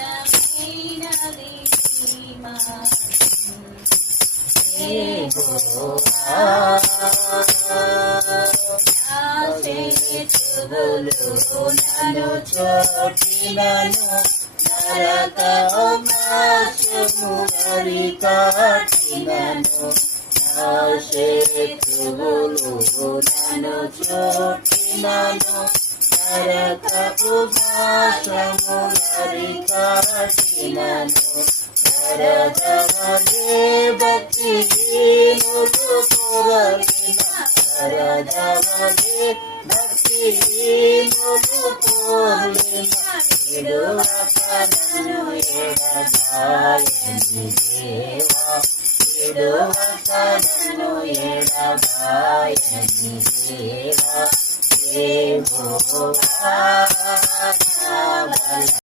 ఘనమైనది నీ మార్గం. నా చేతులు నన్ను చోటినను నరకాశము అరికాటినను. నా చేతులు నన్ను చోటినను నరకపు పాశము అరికాటినను. వరదవలే భక్తిహీనులు పొరలిన వరదవలే భక్తిహీనులు పొరలిన విడువకనను ఎడబాయని దేవా. విడువకనను ఎడబాయని దేవా. యెహోవా